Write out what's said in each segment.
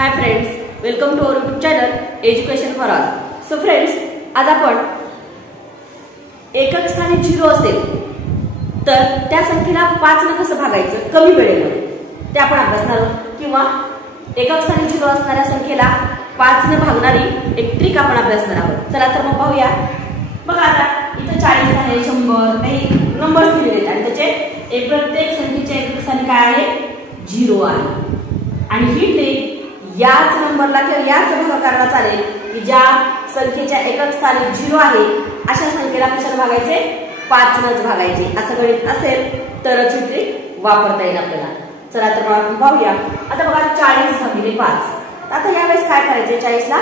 High friends, welcome to our YouTube channel education for all. So friends, आज आपण एकक स्थानी 0 असेल तर त्या संख्येला 5 ने कसं भागायचं कमी वेळेमध्ये ते आपण अभ्यासणार आहोत. किंवा एकक स्थानी 0 असणाऱ्या संख्येला 5 ने भागणारी एक ट्रिक आपण अभ्यासणार आहोत. चला तर मग पाहूया. बघा आता इथे 40 आहे, 100 काही नंबर्स दिलेले आहेत आणि त्याचे प्रत्येक संख्येचे एकक स्थानी काय आहे 0 आहे. आणि ही ट्रिक याच नंबरला किंवा याच भागाकाराला चालेल की ज्या संख्येच्या एकक स्थानी 0 आहे अशा संख्येला कशाला भागायचे 5 नच भागायचे. असं गणित असेल तरच ही ट्रिक वापरता येईल आपल्याला. चला तर मग आपण पाहूया. आता बघा 40 भागिले 5. आता यावेळेस काय करायचे 40 ला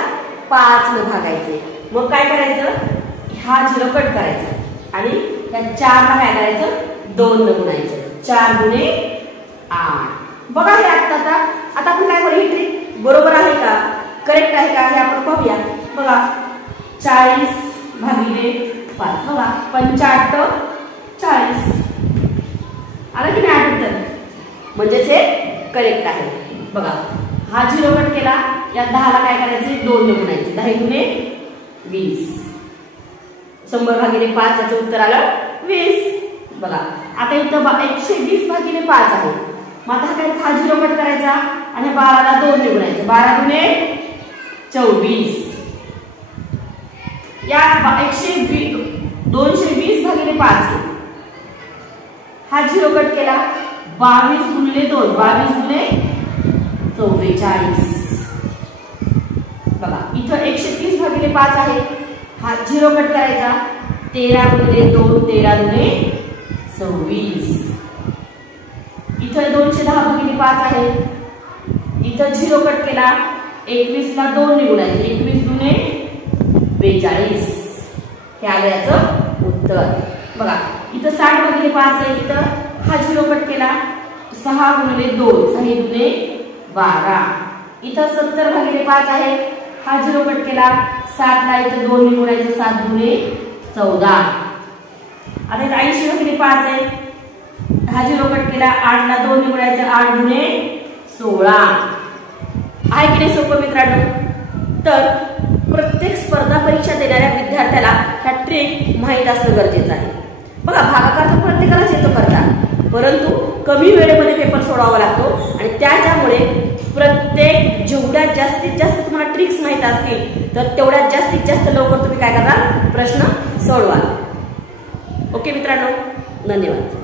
5 न भागायचे. मग काय करायचं हा 0 कट करायचा आणि या 4 ला काय करायचं 2 न गुणायचं. 4 गुणे 8. बघा हे आता आपण काय करू ही ट्रिक बरोबर आहे का करेक्ट आहे का हे आपण पाहूया. बघा 40 भागिले 5 बघा 85 40 आला की नाही उत्तर म्हणजेच हे करेक्ट आहे. बघा हा 0 कट केला या 10 ला काय करायचे 2 ने गुणायचे. 10 गुणे 20. 100 भागिले 5 याचं उत्तर आलं 20. बघा आता इथं 120 भागिले 5 आहे. मग आता काय हा 0 कट करायचा आणि 12 ला 2 ने गुणायचं. 12 गुणे 24. या 220 भागिले 5 हा 0 कट केला 22 गुणिले 2 22 गुणे 44. बघा इथं 130 भागिले 5 आहे. हा 0 कट करायचा 13 गुणिले 2 13 गुणे 26. इथं 210 भागिले 5 आहे. इथं 0 कट केला 21 ला 2 ने गुणायचे. 21 गुणे 42. हे आलं याचं उत्तर. बघा इथं 60 भागिले 5 आहे. इथं हा 0 कट केला 6 गुणिले 2 6 गुणे 12. इथं 70 भागिले 5 आहे. हा 0 कट केला 7 ला इथं 2 ने गुणायचं 7 गुणे 14. आता इथं 80 भागिले 5 आहे. हा 0 कट केला 8 ला 2 ने गुणायचं 8 गुणे 16. आहे की नाही सोपं मित्रांनो. तर प्रत्येक स्पर्धा परीक्षा देणाऱ्या विद्यार्थ्याला ह्या ट्रिक माहीत असणं गरजेचं आहे. बघा भागाकार तर प्रत्येकालाच येतो करता, परंतु कमी वेळेमध्ये पेपर सोडवावा लागतो आणि त्याच्यामुळे प्रत्येक जेवढ्यात जास्तीत जास्त तुम्हाला ट्रिक्स माहीत असतील तर तेवढ्यात जास्तीत जास्त लवकर तुम्ही काय करता प्रश्न सोडवा. ओके मित्रांनो, धन्यवाद.